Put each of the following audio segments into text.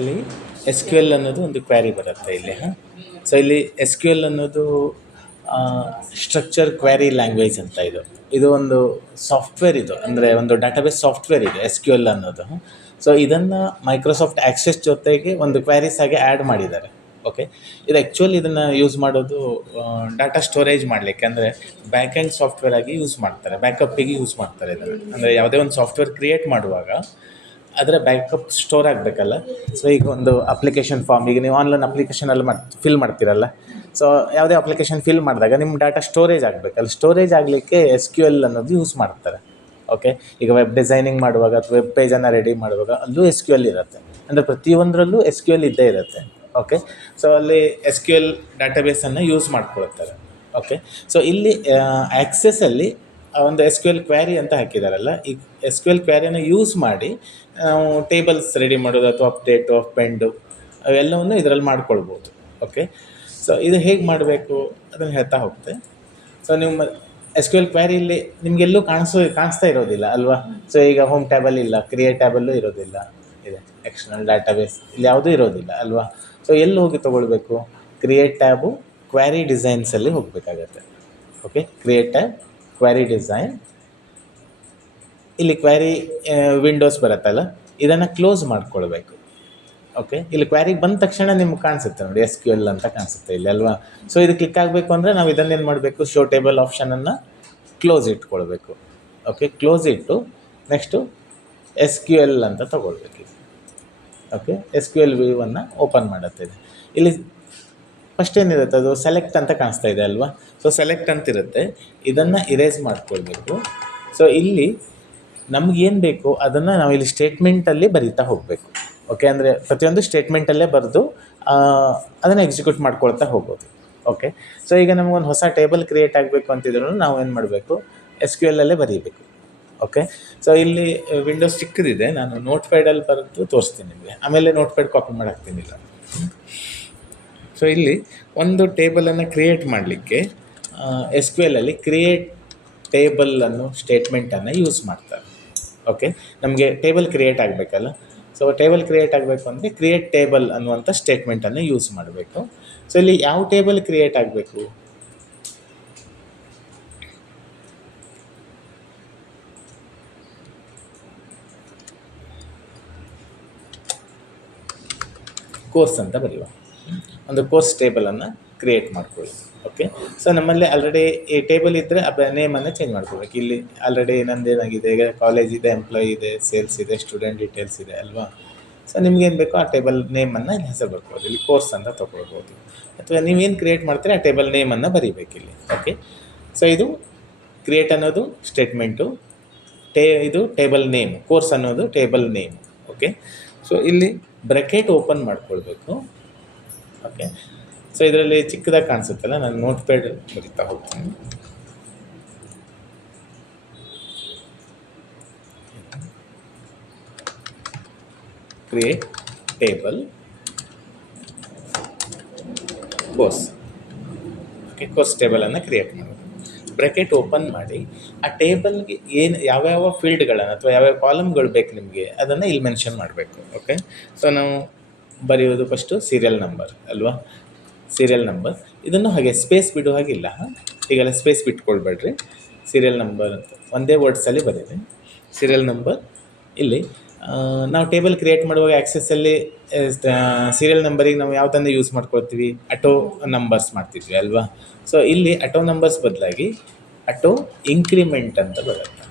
ಇಲ್ಲಿ S Q L ಅನ್ನೋದು ಒಂದು ಕ್ವ್ಯಾರಿ ಬರುತ್ತೆ ಇಲ್ಲಿ. ಸೊ ಇಲ್ಲಿ ಎಸ್ ಕ್ಯೂ ಎಲ್ ಅನ್ನೋದು ಸ್ಟ್ರಕ್ಚರ್ ಕ್ವ್ಯಾರಿ ಲ್ಯಾಂಗ್ವೇಜ್ ಅಂತ ಇದು ಒಂದು ಸಾಫ್ಟ್ವೇರ್, ಇದು ಅಂದರೆ ಒಂದು ಡಾಟಾಬೇಸ್ ಸಾಫ್ಟ್ವೇರ್ ಇದೆ ಎಸ್ ಕ್ಯೂ ಎಲ್ ಅನ್ನೋದು. ಸೊ ಇದನ್ನು ಮೈಕ್ರೋಸಾಫ್ಟ್ ಆ್ಯಕ್ಸೆಸ್ ಜೊತೆಗೆ ಒಂದು ಕ್ವ್ಯಾರೀಸ್ ಆಗಿ ಆ್ಯಡ್ ಮಾಡಿದ್ದಾರೆ. ಓಕೆ, ಇದು ಆ್ಯಕ್ಚುಲಿ ಇದನ್ನು ಯೂಸ್ ಮಾಡೋದು ಡಾಟಾ ಸ್ಟೋರೇಜ್ ಮಾಡಲಿಕ್ಕೆ, ಅಂದರೆ ಬ್ಯಾಕ್ ಎಂಡ್ ಸಾಫ್ಟ್ವೇರ್ ಆಗಿ ಯೂಸ್ ಮಾಡ್ತಾರೆ, ಬ್ಯಾಕಪ್ಪಿಗೆ ಯೂಸ್ ಮಾಡ್ತಾರೆ ಇದನ್ನು. ಅಂದರೆ ಯಾವುದೇ ಒಂದು ಸಾಫ್ಟ್ವೇರ್ ಕ್ರಿಯೇಟ್ ಮಾಡುವಾಗ ಅದರ ಬ್ಯಾಕಪ್ ಸ್ಟೋರ್ ಆಗಬೇಕಲ್ಲ. ಸೊ ಈಗ ಒಂದು ಅಪ್ಲಿಕೇಶನ್ ಫಾರ್ಮ್, ಈಗ ನೀವು ಆನ್ಲೈನ್ ಅಪ್ಲಿಕೇಶನಲ್ಲಿ ಫಿಲ್ ಮಾಡ್ತೀರಲ್ಲ, ಸೊ ಯಾವುದೇ ಅಪ್ಲಿಕೇಶನ್ ಫಿಲ್ ಮಾಡಿದಾಗ ನಿಮ್ಮ ಡಾಟಾ ಸ್ಟೋರೇಜ್ ಆಗಬೇಕಲ್ಲ. ಸ್ಟೋರೇಜ್ ಆಗಲಿಕ್ಕೆ ಎಸ್ ಕ್ಯೂ ಎಲ್ ಅನ್ನೋದು ಯೂಸ್ ಮಾಡ್ತಾರೆ. ಓಕೆ, ಈಗ ವೆಬ್ ಡಿಸೈನಿಂಗ್ ಮಾಡುವಾಗ ಅಥವಾ ವೆಬ್ ಪೇಜನ್ನು ರೆಡಿ ಮಾಡುವಾಗ ಅಲ್ಲೂ ಎಸ್ ಕ್ಯೂ ಎಲ್ ಇರುತ್ತೆ. ಅಂದರೆ ಪ್ರತಿಯೊಂದರಲ್ಲೂ ಎಸ್ ಕ್ಯೂ ಎಲ್ ಇದ್ದೇ ಇರುತ್ತೆ. ಓಕೆ, ಸೊ ಅಲ್ಲಿ ಎಸ್ ಕ್ಯೂ ಎಲ್ ಡಾಟಾಬೇಸನ್ನು ಯೂಸ್ ಮಾಡ್ಕೊಳ್ತಾರೆ. ಓಕೆ, ಸೊ ಇಲ್ಲಿ ಆ್ಯಕ್ಸೆಸ್ಸಲ್ಲಿ ಒಂದು ಎಸ್ ಕ್ಯೂ ಎಲ್ ಕ್ವ್ಯಾರಿ ಅಂತ ಹಾಕಿದಾರಲ್ಲ, ಈ ಎಸ್ ಕ್ಯೂ ಎಲ್ ಕ್ವ್ಯಾರಿಯನ್ನು ಯೂಸ್ ಮಾಡಿ ನಾವು ಟೇಬಲ್ಸ್ ರೆಡಿ ಮಾಡೋದು ಅಥವಾ ಅಪ್ಡೇಟು ಅಪೆಂಡು ಅವೆಲ್ಲವನ್ನು ಇದರಲ್ಲಿ ಮಾಡ್ಕೊಳ್ಬೋದು. ಓಕೆ, ಸೊ ಇದು ಹೇಗೆ ಮಾಡಬೇಕು ಅದನ್ನು ಹೇಳ್ತಾ ಹೋಗ್ತೆ. ಸೊ ನೀವು ಎಸ್ ಕ್ಯೂ ಎಲ್ ಕ್ವ್ಯಾರಿಯಲ್ಲಿ ನಿಮಗೆಲ್ಲೂ ಕಾಣಿಸ್ತಾ ಇರೋದಿಲ್ಲ ಅಲ್ವಾ. ಸೊ ಈಗ ಹೋಮ್ ಟ್ಯಾಬಲ್ ಇಲ್ಲ, ಕ್ರಿಯೇಟ್ ಟ್ಯಾಬಲ್ಲೂ ಇರೋದಿಲ್ಲ, ಇದೆ ಎಕ್ಸ್ಟರ್ನಲ್ ಡಾಟಾಬೇಸ್ ಇಲ್ಲಿ ಯಾವುದೂ ಇರೋದಿಲ್ಲ ಅಲ್ವಾ. ಸೊ ಎಲ್ಲಿ ಹೋಗಿ ತೊಗೊಳ್ಬೇಕು? ಕ್ರಿಯೇಟ್ ಟ್ಯಾಬು ಕ್ವ್ಯಾರಿ ಡಿಸೈನ್ಸಲ್ಲಿ ಹೋಗಬೇಕಾಗತ್ತೆ. ಓಕೆ, ಕ್ರಿಯೇಟ್ ಟ್ಯಾಬ್ ಕ್ವ್ಯಾರಿ ಡಿಸೈನ್, ಇಲ್ಲಿ ಕ್ವ್ಯಾರಿ ವಿಂಡೋಸ್ ಬರುತ್ತಲ್ಲ, ಇದನ್ನು ಕ್ಲೋಸ್ ಮಾಡ್ಕೊಳ್ಬೇಕು. ಓಕೆ, ಇಲ್ಲಿ ಕ್ವ್ಯಾರಿಗೆ ಬಂದ ತಕ್ಷಣ ನಿಮ್ಗೆ ಕಾಣಿಸುತ್ತೆ ನೋಡಿ, ಎಸ್ ಕ್ಯೂ ಎಲ್ ಅಂತ ಕಾಣಿಸುತ್ತೆ ಇಲ್ಲಿ ಅಲ್ವಾ. ಸೊ ಇದು ಕ್ಲಿಕ್ ಆಗಬೇಕು ಅಂದರೆ ನಾವು ಇದನ್ನೇನು ಮಾಡಬೇಕು? ಶೋ ಟೇಬಲ್ ಆಪ್ಷನನ್ನು ಕ್ಲೋಸ್ ಇಟ್ಕೊಳ್ಬೇಕು. ಓಕೆ, ಕ್ಲೋಸ್ ಇಟ್ಟು ನೆಕ್ಸ್ಟು ಎಸ್ ಕ್ಯೂ ಎಲ್ ಅಂತ ತೊಗೊಳ್ಬೇಕು. ಓಕೆ, ಎಸ್ ಕ್ಯೂ ಎಲ್ ವ್ಯೂವನ್ನು ಓಪನ್ ಮಾಡುತ್ತೆ. ಇಲ್ಲಿ ಫಸ್ಟ್ ಏನಿರುತ್ತೆ, ಅದು ಸೆಲೆಕ್ಟ್ ಅಂತ ಕಾಣಿಸ್ತಾ ಇದೆ ಅಲ್ವಾ. ಸೊ ಸೆಲೆಕ್ಟ್ ಅಂತಿರುತ್ತೆ, ಇದನ್ನು ಇರೇಸ್ ಮಾಡ್ಕೊಳ್ಬೇಕು. ಸೊ ಇಲ್ಲಿ ನಮಗೇನು ಬೇಕು ಅದನ್ನು ನಾವು ಇಲ್ಲಿ ಸ್ಟೇಟ್ಮೆಂಟಲ್ಲಿ ಬರೀತಾ ಹೋಗಬೇಕು. ಓಕೆ, ಅಂದರೆ ಪ್ರತಿಯೊಂದು ಸ್ಟೇಟ್ಮೆಂಟಲ್ಲೇ ಬರೆದು ಅದನ್ನು ಎಕ್ಸಿಕ್ಯೂಟ್ ಮಾಡ್ಕೊಳ್ತಾ ಹೋಗೋದು. ಓಕೆ, ಸೊ ಈಗ ನಮಗೊಂದು ಹೊಸ ಟೇಬಲ್ ಕ್ರಿಯೇಟ್ ಆಗಬೇಕು ಅಂತಿದ್ರು ನಾವು ಏನು ಮಾಡಬೇಕು? ಎಸ್ ಕ್ಯೂ ಎಲ್ಲಲ್ಲೇ ಬರೀಬೇಕು. ಓಕೆ, ಸೊ ಇಲ್ಲಿ ವಿಂಡೋಸ್ ಚಿಕ್ಕದಿದೆ, ನಾನು ನೋಟ್ ಪ್ಯಾಡಲ್ಲಿ ಬರೆದು ತೋರಿಸ್ತೀನಿ ನಿಮಗೆ, ಆಮೇಲೆ ನೋಟ್ ಪ್ಯಾಡ್ ಕಾಪಿ ಮಾಡಾಕ್ತೀನಿಲ್ಲ. ಸೊ ಇಲ್ಲಿ ಒಂದು ಟೇಬಲನ್ನು ಕ್ರಿಯೇಟ್ ಮಾಡಲಿಕ್ಕೆ ಎಸ್ ಕ್ಯೂ ಎಲ್ಲಲ್ಲಿ ಕ್ರಿಯೇಟ್ ಟೇಬಲ್ ಅನ್ನೋ ಸ್ಟೇಟ್ಮೆಂಟನ್ನು ಯೂಸ್ ಮಾಡ್ತಾರೆ. ಓಕೆ, ನಮಗೆ ಟೇಬಲ್ ಕ್ರಿಯೇಟ್ ಆಗಬೇಕಲ್ಲ. ಸೊ ಟೇಬಲ್ ಕ್ರಿಯೇಟ್ ಆಗಬೇಕು ಅಂದರೆ ಕ್ರಿಯೇಟ್ ಟೇಬಲ್ ಅನ್ನುವಂಥ ಸ್ಟೇಟ್ಮೆಂಟನ್ನು ಯೂಸ್ ಮಾಡಬೇಕು. ಸೊ ಇಲ್ಲಿ ಯಾವ ಟೇಬಲ್ ಕ್ರಿಯೇಟ್ ಆಗಬೇಕು? ಕೋರ್ಸ್ ಅಂತ ಬರೆಯುವ, ಒಂದು ಕೋರ್ಸ್ ಟೇಬಲನ್ನು ಕ್ರಿಯೇಟ್ ಮಾಡ್ಕೊಳ್ಳಿ. ಓಕೆ, ಸೊ ನಮ್ಮಲ್ಲಿ ಆಲ್ರೆಡಿ ಈ ಟೇಬಲ್ ಇದ್ದರೆ ನೇಮನ್ನು ಚೇಂಜ್ ಮಾಡ್ಕೊಳ್ಬೇಕು. ಇಲ್ಲಿ ಆಲ್ರೆಡಿ ನಂದೇನಾಗಿದೆ, ಈಗ ಕಾಲೇಜ್ ಇದೆ, ಎಂಪ್ಲಾಯಿ ಇದೆ, ಸೇಲ್ಸ್ ಇದೆ, ಸ್ಟೂಡೆಂಟ್ ಡೀಟೇಲ್ಸ್ ಇದೆ ಅಲ್ವಾ. ಸೊ ನಿಮ್ಗೇನು ಬೇಕೋ ಆ ಟೇಬಲ್ ನೇಮನ್ನು ಇಲ್ಲಿ ಹೆಸರು ಬರ್ಬೋದು, ಇಲ್ಲಿ ಕೋರ್ಸ್ ಅಂತ ತೊಗೊಳ್ಬೋದು. ಅಥವಾ ನೀವೇನು ಕ್ರಿಯೇಟ್ ಮಾಡ್ತೀರಿ ಆ ಟೇಬಲ್ ನೇಮನ್ನು ಬರೀಬೇಕಿಲ್ಲಿ. ಓಕೆ, ಸೊ ಇದು ಕ್ರಿಯೇಟ್ ಅನ್ನೋದು ಸ್ಟೇಟ್ಮೆಂಟು, ಇದು ಟೇಬಲ್ ನೇಮ್, ಕೋರ್ಸ್ ಅನ್ನೋದು ಟೇಬಲ್ ನೇಮ್. ಓಕೆ, ಸೊ ಇಲ್ಲಿ ಬ್ರ್ಯಾಕೆಟ್ ಓಪನ್ ಮಾಡ್ಕೊಳ್ಬೇಕು. ಓಕೆ, ಸೊ ಇದರಲ್ಲಿ ಚಿಕ್ಕದಾಗಿ ಕಾಣಿಸುತ್ತಲ್ಲ, ನಾನು ನೋಟ್ ಪ್ಯಾಡ್ ಬರೀತಾ ಹೋಗ್ತೀನಿ. Create table course. Okay, course ಟೇಬಲನ್ನು ಕ್ರಿಯೇಟ್ ಮಾಡೋದು. ಬ್ರ್ಯಾಕೆಟ್ ಓಪನ್ ಮಾಡಿ ಆ ಟೇಬಲ್ಗೆ ಏನು ಯಾವ್ಯಾವ ಫೀಲ್ಡ್ಗಳನ್ನು ಅಥವಾ ಯಾವ್ಯಾವ ಕಾಲಮ್ಗಳು ಬೇಕು ನಿಮಗೆ ಅದನ್ನು ಇಲ್ಲಿ ಮೆನ್ಷನ್ ಮಾಡಬೇಕು. ಓಕೆ, ಸೊ ನಾವು ಬರೆಯೋದು ಫಸ್ಟು ಸೀರಿಯಲ್ ನಂಬರ್ ಅಲ್ವಾ. ಸೀರಿಯಲ್ ನಂಬರ್ ಇದನ್ನು ಹಾಗೆ ಸ್ಪೇಸ್ ಬಿಡೋ ಹಾಗಿಲ್ಲ, ಈಗೆಲ್ಲ ಸ್ಪೇಸ್ ಬಿಟ್ಕೊಳ್ಬೇಡ್ರಿ. ಸೀರಿಯಲ್ ನಂಬರ್ ಅಂತ ಒಂದೇ ವರ್ಡ್ಸಲ್ಲಿ ಬರೀರಿ. ಸೀರಿಯಲ್ ನಂಬರ್ ಇಲ್ಲಿ ನಾವು ಟೇಬಲ್ ಕ್ರಿಯೇಟ್ ಮಾಡುವಾಗ ಆ್ಯಕ್ಸೆಸ್ಸಲ್ಲಿ ಸೀರಿಯಲ್ ನಂಬರಿಗೆ ನಾವು ಯಾವುದನ್ನು ಯೂಸ್ ಮಾಡ್ಕೊಳ್ತೀವಿ? ಅಟೋ ನಂಬರ್ಸ್ ಮಾಡ್ತಿದ್ವಿ ಅಲ್ವಾ. ಸೊ ಇಲ್ಲಿ ಅಟೋ ನಂಬರ್ಸ್ ಬದಲಾಗಿ ಅಟೋ ಇಂಕ್ರಿಮೆಂಟ್ ಅಂತ ಬರುತ್ತೆ.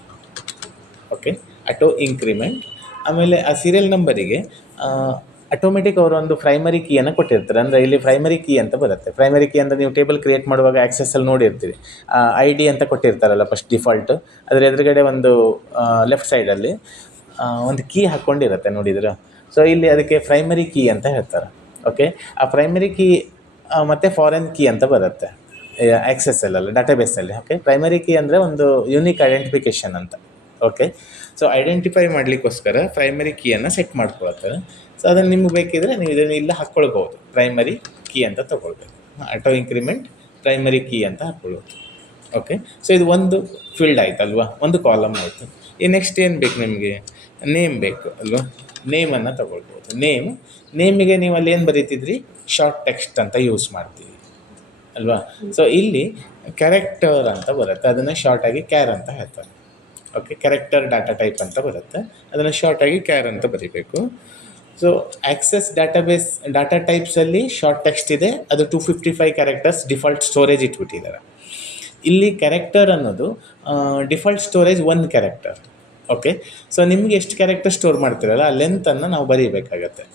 Okay, auto increment. ಆಮೇಲೆ ಆ ಸೀರಿಯಲ್ ನಂಬರಿಗೆ ಆಟೋಮೆಟಿಕ್ ಅವರು ಒಂದು ಪ್ರೈಮರಿ ಕೀಯನ್ನು ಕೊಟ್ಟಿರ್ತಾರೆ. ಅಂದರೆ ಇಲ್ಲಿ ಪ್ರೈಮರಿ ಕೀ ಅಂತ ಬರುತ್ತೆ. ಪ್ರೈಮರಿ ಕೀ ಅಂದರೆ ನೀವು ಟೇಬಲ್ ಕ್ರಿಯೇಟ್ ಮಾಡುವಾಗ ಆ್ಯಕ್ಸೆಸ್ಸಲ್ಲಿ ನೋಡಿರ್ತೀವಿ, ID ಅಂತ ಕೊಟ್ಟಿರ್ತಾರಲ್ಲ ಫಸ್ಟ್ ಡಿಫಾಲ್ಟ್, ಅದರ ಎದುರುಗಡೆ ಒಂದು ಲೆಫ್ಟ್ ಸೈಡಲ್ಲಿ ಒಂದು ಕೀ ಹಾಕ್ಕೊಂಡಿರುತ್ತೆ ನೋಡಿದ್ರೆ. ಸೊ ಇಲ್ಲಿ ಅದಕ್ಕೆ ಪ್ರೈಮರಿ ಕೀ ಅಂತ ಹೇಳ್ತಾರೆ. ಓಕೆ, ಆ ಪ್ರೈಮರಿ ಕೀ ಮತ್ತು ಫಾರೆನ್ ಕೀ ಅಂತ ಬರುತ್ತೆ ಆ್ಯಕ್ಸೆಸ್ಸಲ್ಲ ಡಾಟಾಬೇಸಲ್ಲಿ. ಓಕೆ, ಪ್ರೈಮರಿ ಕೀ ಅಂದರೆ ಒಂದು ಯೂನಿಕ್ ಐಡೆಂಟಿಫಿಕೇಷನ್ ಅಂತ. ಓಕೆ, ಸೊ ಐಡೆಂಟಿಫೈ ಮಾಡಲಿಕ್ಕೋಸ್ಕರ ಪ್ರೈಮರಿ ಕೀಯನ್ನು ಸೆಟ್ ಮಾಡ್ಕೊಳ್ತಾರೆ. ಸೊ ಅದನ್ನು ನಿಮ್ಗೆ ಬೇಕಿದ್ರೆ ನೀವು ಇದನ್ನು ಇಲ್ಲ ಹಾಕ್ಕೊಳ್ಬೋದು, ಪ್ರೈಮರಿ ಕೀ ಅಂತ ತೊಗೊಳ್ಬೇಕು. ಆಟೋ ಇಂಕ್ರಿಮೆಂಟ್ ಪ್ರೈಮರಿ ಕೀ ಅಂತ ಹಾಕ್ಕೊಳ್ಳೋದು. ಓಕೆ, ಸೊ ಇದು ಒಂದು ಫೀಲ್ಡ್ ಆಯ್ತಲ್ವಾ, ಒಂದು ಕಾಲಮ್ ಆಯಿತು. ಈ ನೆಕ್ಸ್ಟ್ ಏನು ಬೇಕು ನಿಮಗೆ? ನೇಮ್ ಬೇಕು ಅಲ್ವಾ. ನೇಮನ್ನು ತೊಗೊಳ್ಬೋದು. ನೇಮ್ ನೇಮಿಗೆ ನೀವು ಅಲ್ಲಿ ಏನು ಬರೀತಿದ್ರಿ, ಶಾರ್ಟ್ ಟೆಕ್ಸ್ಟ್ ಅಂತ ಯೂಸ್ ಮಾಡ್ತೀವಿ ಅಲ್ವಾ. ಸೊ ಇಲ್ಲಿ ಕ್ಯಾರೆಕ್ಟರ್ ಅಂತ ಬರುತ್ತೆ, ಅದನ್ನು ಶಾರ್ಟಾಗಿ ಕ್ಯಾರ್ ಅಂತ ಹೇಳ್ತಾರೆ. ಓಕೆ, ಕ್ಯಾರೆಕ್ಟರ್ ಡಾಟಾ ಟೈಪ್ ಅಂತ ಬರುತ್ತೆ, ಅದನ್ನು ಶಾರ್ಟಾಗಿ ಕ್ಯಾರ್ ಅಂತ ಬರೀಬೇಕು. ಸೊ ಆಕ್ಸೆಸ್ ಡಾಟಾಬೇಸ್ ಡಾಟಾ ಟೈಪ್ಸಲ್ಲಿ ಶಾರ್ಟ್ ಟೆಕ್ಸ್ಟ್ ಇದೆ, ಅದು 255 ಕ್ಯಾರೆಕ್ಟರ್ಸ್ ಡಿಫಾಲ್ಟ್ ಸ್ಟೋರೇಜ್ ಇಟ್ಬಿಟ್ಟಿದ್ದಾರೆ. ಇಲ್ಲಿ ಕ್ಯಾರೆಕ್ಟರ್ ಅನ್ನೋದು default storage 1 character. Okay, so ನಿಮಗೆ ಎಷ್ಟು ಕ್ಯಾರೆಕ್ಟರ್ ಸ್ಟೋರ್ ಮಾಡ್ತೀರಲ್ಲ ಆ ಲೆಂತನ್ನು ನಾವು ಬರೀಬೇಕಾಗತ್ತೆ.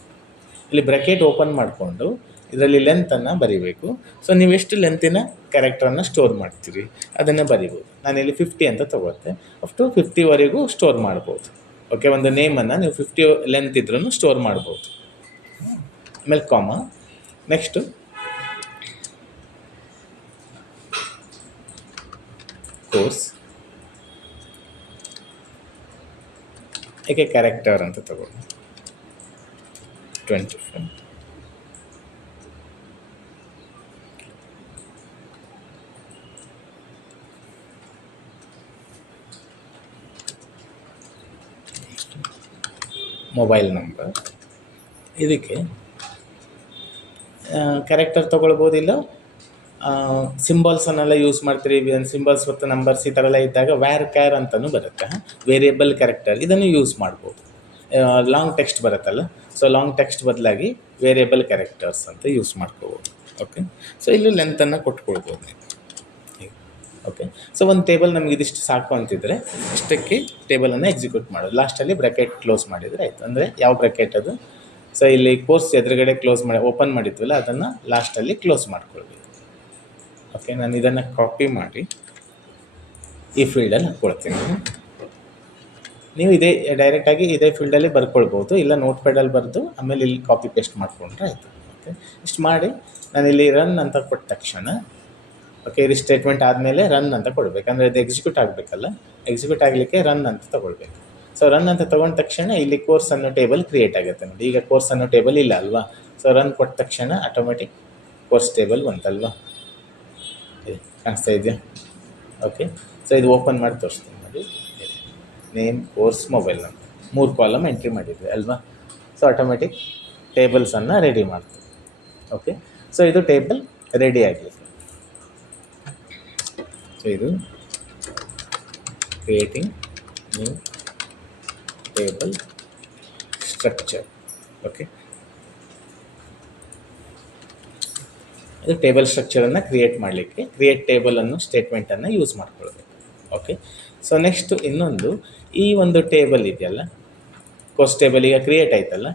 ಇಲ್ಲಿ ಬ್ರ್ಯಾಕೆಟ್ ಓಪನ್ ಮಾಡಿಕೊಂಡು ಇದರಲ್ಲಿ ಲೆಂತನ್ನು ಬರೀಬೇಕು. ಸೊ ನೀವು ಎಷ್ಟು ಲೆಂತಿನ ಕ್ಯಾರೆಕ್ಟರನ್ನು ಸ್ಟೋರ್ ಮಾಡ್ತೀರಿ ಅದನ್ನು ಬರಿಬೋದು. ನಾನಿಲ್ಲಿ 50 ಅಂತ ತೊಗೊಳ್ತೆ, ಅಪ್ ಟು 50ವರೆಗೂ ಸ್ಟೋರ್ ಮಾಡ್ಬೋದು. ಓಕೆ, ಒಂದು ನೇಮನ್ನು ನೀವು 50 ಲೆಂತ್ ಇದ್ರೂ ಸ್ಟೋರ್ ಮಾಡ್ಬೋದು. ಆಮೇಲೆ ಕಾಮ, ನೆಕ್ಸ್ಟು ಕೋರ್ಸ್, ಏಕೆ ಕ್ಯಾರೆಕ್ಟರ್ ಅಂತ ತಗೊಳ್ಳಿ 25. ಮೊಬೈಲ್ ನಂಬರ್, ಇದಕ್ಕೆ ಕ್ಯಾರೆಕ್ಟರ್ ತೊಗೊಳ್ಬೋದಿಲ್ಲ, ಸಿಂಬಲ್ಸನ್ನೆಲ್ಲ ಯೂಸ್ ಮಾಡ್ತೀರಿ. ಸಿಂಬಲ್ಸ್ ಮತ್ತು ನಂಬರ್ಸ್ ಈ ಥರ ಎಲ್ಲ ಇದ್ದಾಗ ವ್ಯಾರ್ ಕ್ಯಾರ್ ಅಂತಲೂ ಬರುತ್ತೆ, ವೇರಿಯಬಲ್ ಕ್ಯಾರೆಕ್ಟರ್, ಇದನ್ನು ಯೂಸ್ ಮಾಡ್ಬೋದು. ಲಾಂಗ್ ಟೆಕ್ಸ್ಟ್ ಬರುತ್ತಲ್ಲ, ಸೊ ಲಾಂಗ್ ಟೆಕ್ಸ್ಟ್ ಬದಲಾಗಿ ವೇರಿಯಬಲ್ ಕ್ಯಾರೆಕ್ಟರ್ಸ್ ಅಂತ ಯೂಸ್ ಮಾಡ್ಕೋಬೋದು. ಓಕೆ, ಸೊ ಇಲ್ಲಿ ಲೆಂತನ್ನು ಕೊಟ್ಕೊಳ್ಬೋದು. ಓಕೆ, ಸೊ ಒಂದು ಟೇಬಲ್ ನಮ್ಗೆ ಇದಿಷ್ಟು ಸಾಕು ಅಂತಿದ್ರೆ ಇಷ್ಟಕ್ಕೆ ಟೇಬಲನ್ನು ಎಕ್ಸಿಕ್ಯೂಟ್ ಮಾಡೋದು. ಲಾಸ್ಟಲ್ಲಿ ಬ್ರ್ಯಾಕೆಟ್ ಕ್ಲೋಸ್ ಮಾಡಿದರೆ ಆಯಿತು. ಅಂದರೆ ಯಾವ ಬ್ರ್ಯಾಕೆಟ್ ಅದು, ಸೊ ಇಲ್ಲಿ ಕೋರ್ಸ್ ಎದುರುಗಡೆ ಓಪನ್ ಮಾಡಿದ್ವಲ್ಲ ಅದನ್ನು ಲಾಸ್ಟಲ್ಲಿ ಕ್ಲೋಸ್ ಮಾಡ್ಕೊಳ್ಬೇಕು. ಓಕೆ, ನಾನು ಇದನ್ನು ಕಾಪಿ ಮಾಡಿ ಈ ಫೀಲ್ಡಲ್ಲಿ ಹಾಕ್ಕೊಳ್ತೀನಿ. ನೀವು ಡೈರೆಕ್ಟಾಗಿ ಇದೇ ಫೀಲ್ಡಲ್ಲಿ ಬರ್ಕೊಳ್ಬೋದು, ಇಲ್ಲ ನೋಟ್ ಪ್ಯಾಡಲ್ಲಿ ಬರೆದು ಆಮೇಲೆ ಇಲ್ಲಿ ಕಾಪಿ ಪೇಸ್ಟ್ ಮಾಡಿಕೊಂಡ್ರೆ ಆಯಿತು. ಓಕೆ, ಇಷ್ಟು ಮಾಡಿ ನಾನಿಲ್ಲಿ ರನ್ ಅಂತ ಕೊಟ್ಟ ತಕ್ಷಣ, ಓಕೆ, ಇದು ಸ್ಟೇಟ್ಮೆಂಟ್ ಆದಮೇಲೆ ರನ್ ಅಂತ ಕೊಡಬೇಕು. ಅಂದರೆ ಇದು ಎಕ್ಸಿಕ್ಯೂಟ್ ಆಗಬೇಕಲ್ಲ, ಎಕ್ಸಿಕ್ಯೂಟ್ ಆಗಲಿಕ್ಕೆ ರನ್ ಅಂತ ತೊಗೊಳ್ಬೇಕು. ಸೊ ರನ್ ಅಂತ ತೊಗೊಂಡ ತಕ್ಷಣ ಇಲ್ಲಿ ಕೋರ್ಸ್ ಅನ್ನೋ ಟೇಬಲ್ ಕ್ರಿಯೇಟ್ ಆಗುತ್ತೆ ನೋಡಿ. ಈಗ ಕೋರ್ಸ್ ಅನ್ನೋ ಟೇಬಲ್ ಇಲ್ಲ ಅಲ್ವಾ, ಸೊ ರನ್ ಕೊಟ್ಟ ತಕ್ಷಣ ಆಟೋಮೆಟಿಕ್ ಕೋರ್ಸ್ ಟೇಬಲ್ ಬಂತಲ್ವಾ, ಕಾಣಿಸ್ತಾ ಇದೆಯಾ. ಓಕೆ, ಸೊ ಇದು ಓಪನ್ ಮಾಡಿ ತೋರಿಸ್ತೀನಿ ನೋಡಿ. Name, course, mobile number 3 column entry ಮಾಡಿದ್ವಿ ಅಲ್ವಾ. ಸೊ ಆಟೋಮೆಟಿಕ್ ಟೇಬಲ್ಸನ್ನು ರೆಡಿ ಮಾಡ್ತೀವಿ. ಓಕೆ, ಸೊ ಇದು ಟೇಬಲ್ ರೆಡಿ ಆಗಲಿಕ್ಕೆ. ಸೊ ಇದು creating new table structure. Okay, ಇದು ಟೇಬಲ್ ಸ್ಟ್ರಕ್ಚರನ್ನು ಕ್ರಿಯೇಟ್ ಮಾಡಲಿಕ್ಕೆ ಕ್ರಿಯೇಟ್ ಟೇಬಲ್ ಅನ್ನೋ ಸ್ಟೇಟ್ಮೆಂಟನ್ನು ಯೂಸ್ ಮಾಡ್ಕೊಳ್ಬೇಕು. ಓಕೆ, ಸೊ ನೆಕ್ಸ್ಟು ಇನ್ನೊಂದು, ಈ ಒಂದು ಟೇಬಲ್ ಇದೆಯಲ್ಲ, ಕೋರ್ಸ್ ಟೇಬಲ್ ಈಗ ಕ್ರಿಯೇಟ್ ಆಯ್ತಲ್ಲ,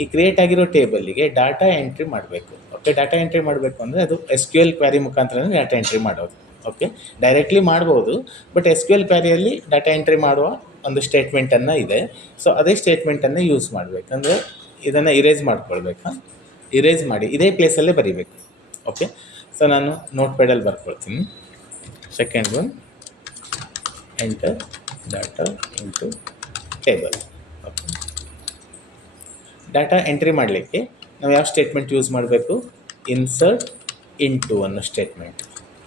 ಈ ಕ್ರಿಯೇಟ್ ಆಗಿರೋ ಟೇಬಲ್ಲಿಗೆ ಡಾಟಾ ಎಂಟ್ರಿ ಮಾಡಬೇಕು. ಓಕೆ, ಡಾಟಾ ಎಂಟ್ರಿ ಮಾಡಬೇಕು ಅಂದರೆ ಅದು SQL ಕ್ವಾರಿ ಮುಖಾಂತರ ಡಾಟಾ ಎಂಟ್ರಿ ಮಾಡೋದು. ಓಕೆ, ಡೈರೆಕ್ಟ್ಲಿ ಮಾಡ್ಬೋದು, ಬಟ್ SQL ಕ್ವಾರಿಯಲ್ಲಿ ಡಾಟಾ ಎಂಟ್ರಿ ಮಾಡುವ ಒಂದು ಸ್ಟೇಟ್ಮೆಂಟನ್ನು ಇದೆ. ಸೊ ಅದೇ ಸ್ಟೇಟ್ಮೆಂಟನ್ನು ಯೂಸ್ ಮಾಡಬೇಕಂದ್ರೆ ಇದನ್ನು ಇರೇಸ್ ಮಾಡ್ಕೊಳ್ಬೇಕಾ, ಇರೇಸ್ ಮಾಡಿ ಇದೇ ಪ್ಲೇಸಲ್ಲೇ ಬರೀಬೇಕು. ಓಕೆ, ಸೊ ನಾನು ನೋಟ್ ಪ್ಯಾಡಲ್ಲಿ ಬರ್ಕೊಳ್ತೀನಿ. Second one, enter data into table. Okay, data entry ಮಾಡಲಿಕ್ಕೆ ನಾವು ಯಾವ ಸ್ಟೇಟ್ಮೆಂಟ್ ಯೂಸ್ ಮಾಡಬೇಕು, ಇನ್ಸರ್ಟ್ ಇಂಟು ಅನ್ನೋ ಸ್ಟೇಟ್ಮೆಂಟ್.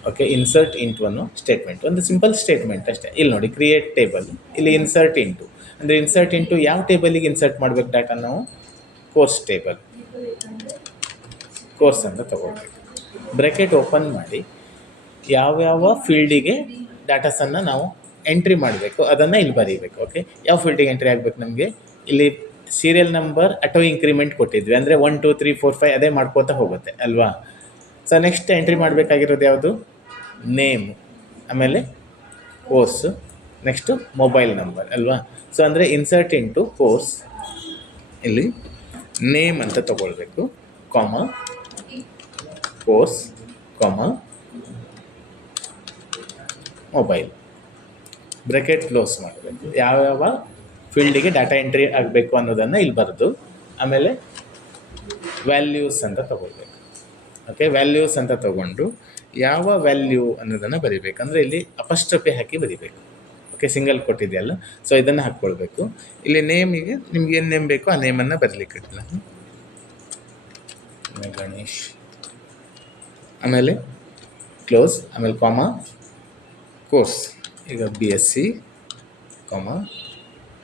ಓಕೆ, ಇನ್ಸರ್ಟ್ ಇಂಟು ಅನ್ನೋ ಸ್ಟೇಟ್ಮೆಂಟ್ ಒಂದು ಸಿಂಪಲ್ ಸ್ಟೇಟ್ಮೆಂಟ್ ಅಷ್ಟೇ. ಇಲ್ಲಿ ನೋಡಿ ಕ್ರಿಯೇಟ್ ಟೇಬಲ್, ಇಲ್ಲಿ ಇನ್ಸರ್ಟ್ ಇಂಟು ಅಂದರೆ ಇನ್ಸರ್ಟ್ ಇಂಟು ಯಾವ ಟೇಬಲಿಗೆ ಇನ್ಸರ್ಟ್ ಮಾಡಬೇಕು ಡಾಟಾ, ನಾವು ಕೋರ್ಸ್ ಟೇಬಲ್, ಕೋರ್ಸ್ ಅಂತ ತೊಗೊಳ್ಬೇಕು. ಬ್ರ್ಯಾಕೆಟ್ ಓಪನ್ ಮಾಡಿ ಯಾವ್ಯಾವ ಫೀಲ್ಡಿಗೆ ಡಾಟಾಸನ್ನು ನಾವು ಎಂಟ್ರಿ ಮಾಡಬೇಕು ಅದನ್ನು ಇಲ್ಲಿ ಬರೀಬೇಕು. ಓಕೆ, ಯಾವ ಫೀಲ್ಡಿಗೆ ಎಂಟ್ರಿ ಆಗಬೇಕು ನಮಗೆ, ಇಲ್ಲಿ ಸೀರಿಯಲ್ ನಂಬರ್ ಆಟೋ ಇಂಕ್ರಿಮೆಂಟ್ ಕೊಟ್ಟಿದ್ವಿ, ಅಂದರೆ 1 2 3 4 5 ಅದೇ ಮಾಡ್ಕೋತಾ ಹೋಗುತ್ತೆ ಅಲ್ವಾ. ಸೊ ನೆಕ್ಸ್ಟ್ ಎಂಟ್ರಿ ಮಾಡಬೇಕಾಗಿರೋದು ಯಾವುದು, ನೇಮ್, ಆಮೇಲೆ ಕೋರ್ಸು, ನೆಕ್ಸ್ಟು ಮೊಬೈಲ್ ನಂಬರ್ ಅಲ್ವಾ. ಸೊ ಅಂದರೆ ಇನ್ಸರ್ಟ್ ಇಂಟು ಕೋರ್ಸ್, ಇಲ್ಲಿ ನೇಮ್ ಅಂತ ತೊಗೊಳ್ಬೇಕು, ಕಾಮ, ಕೋರ್ಸ್, ಕಾಮ, ಮೊಬೈಲ್, ಬ್ರ್ಯಾಕೆಟ್ ಕ್ಲೋಸ್ ಮಾಡಬೇಕು. ಯಾವ್ಯಾವ ಫೀಲ್ಡಿಗೆ ಡಾಟಾ ಎಂಟ್ರಿ ಆಗಬೇಕು ಅನ್ನೋದನ್ನು ಇಲ್ಲಿ ಬರೆದು ಆಮೇಲೆ ವ್ಯಾಲ್ಯೂಸ್ ಅಂತ ತೊಗೊಳ್ಬೇಕು. ಓಕೆ, ವ್ಯಾಲ್ಯೂಸ್ ಅಂತ ತೊಗೊಂಡು ಯಾವ ವ್ಯಾಲ್ಯೂ ಅನ್ನೋದನ್ನು ಬರಿಬೇಕು, ಅಂದರೆ ಇಲ್ಲಿ ಅಪಸ್ಟ್ರಫಿ ಹಾಕಿ ಬರಿಬೇಕು. ಓಕೆ, ಸಿಂಗಲ್ ಕೊಟ್ಟಿದೆಯಲ್ಲ, ಸೊ ಇದನ್ನು ಹಾಕ್ಕೊಳ್ಬೇಕು. ಇಲ್ಲಿ ನೇಮಿಗೆ ನಿಮ್ಗೆ ಏನು ನೇಮ್ ಬೇಕೋ ಆ ನೇಮನ್ನು ಬರಲಿಕ್ಕೆ ನಾನು ಗಣೇಶ್, ಆಮೇಲೆ ಕ್ಲೋಸ್, ಆಮೇಲೆ ಕಾಮ, ಕೋರ್ಸ್, ಈಗ BSc, ಕಾಮ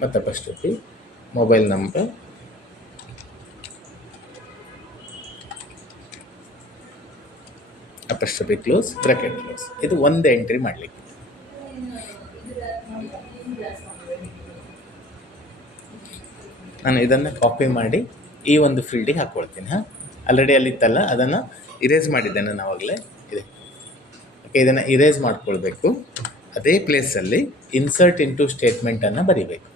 ಮತ್ತು apostrophe, mobile number, apostrophe close bracket close. ಇದು ಒಂದು ಎಂಟ್ರಿ ಮಾಡಲಿಕ್ಕೆ. ನಾನು ಇದನ್ನು ಕಾಪಿ ಮಾಡಿ ಈ ಒಂದು ಫೀಲ್ಡಿಗೆ ಹಾಕ್ಕೊಳ್ತೀನಿ. ಆಲ್ರೆಡಿ ಅಲ್ಲಿತ್ತಲ್ಲ, ಅದನ್ನು ಇರೇಸ್ ಮಾಡಿದ್ದೇನೆ ನಾನು ಆವಾಗಲೇ. ಇದೆ. ಓಕೆ, ಇದನ್ನು ಇರೇಸ್ ಮಾಡ್ಕೊಳ್ಬೇಕು. ಅದೇ ಪ್ಲೇಸಲ್ಲಿ ಇನ್ಸರ್ಟ್ ಇಂಟು ಸ್ಟೇಟ್ಮೆಂಟನ್ನು ಬರಿಬೇಕು.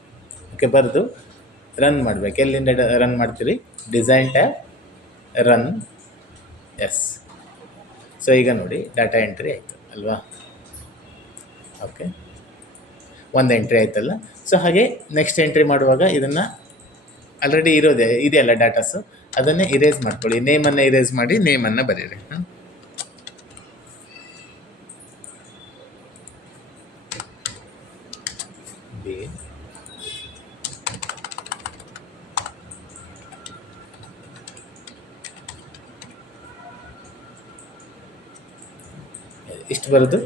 ಓಕೆ, ಬರೆದು ರನ್ ಮಾಡಬೇಕು. ಎಲ್ಲಿಂದ ರನ್ ಮಾಡ್ತೀರಿ? Design tab, run. Yes. So ಈಗ ನೋಡಿ ಡಾಟಾ ಎಂಟ್ರಿ ಆಯಿತು ಅಲ್ವಾ? ಓಕೆ, ಒಂದು ಎಂಟ್ರಿ ಆಯ್ತಲ್ಲ. ಸೊ ಹಾಗೆ ನೆಕ್ಸ್ಟ್ ಎಂಟ್ರಿ ಮಾಡುವಾಗ ಇದನ್ನು ಆಲ್ರೆಡಿ ಇದೆಯಲ್ಲ ಡಾಟಾಸು, ಅದನ್ನೇ ಇರೇಸ್ ಮಾಡ್ಕೊಳ್ಳಿ. ನೇಮನ್ನು ಇರೇಸ್ ಮಾಡಿ ನೇಮನ್ನು ಬರೀರಿ. ಇಷ್ಟು ಬರೋದು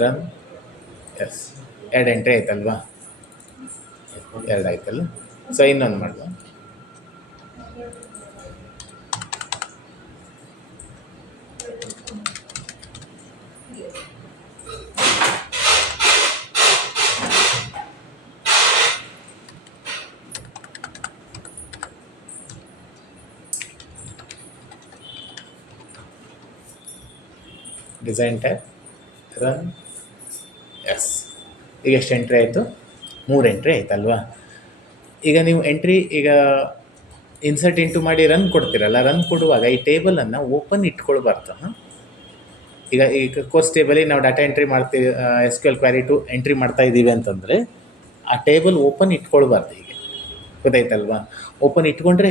ರನ್. ಎಸ್, 2 ಎಂಟ್ರಿ ಆಯ್ತಲ್ವಾ? 2 ಆಯ್ತಲ್ಲ. ಸೊ ಇನ್ನೊಂದು ಮಾಡುವ. Design tab, run. ಎಸ್. ಈಗ ಎಷ್ಟು ಎಂಟ್ರಿ ಆಯಿತು? 3 ಎಂಟ್ರಿ ಆಯ್ತಲ್ವಾ? ಈಗ ನೀವು ಎಂಟ್ರಿ ಈಗ ಇನ್ಸರ್ಟ್ ಇಂಟು ಮಾಡಿ ರನ್ ಕೊಡ್ತೀರಲ್ಲ, ರನ್ ಕೊಡುವಾಗ ಈ ಟೇಬಲನ್ನು ಓಪನ್ ಇಟ್ಕೊಳ್ಬಾರ್ದು. ಈಗ ಕೋರ್ಸ್ ಟೇಬಲಿಗೆ ನಾವು ಡಾಟಾ ಎಂಟ್ರಿ ಮಾಡ್ತೀವಿ, SQL ಕ್ವಾರಿ ಟು ಎಂಟ್ರಿ ಮಾಡ್ತಾ ಇದ್ದೀವಿ ಅಂತಂದರೆ ಆ ಟೇಬಲ್ ಓಪನ್ ಇಟ್ಕೊಳ್ಬಾರ್ದು. ಈಗ ಗೊತ್ತಾಯ್ತಲ್ವಾ? ಓಪನ್ ಇಟ್ಕೊಂಡ್ರೆ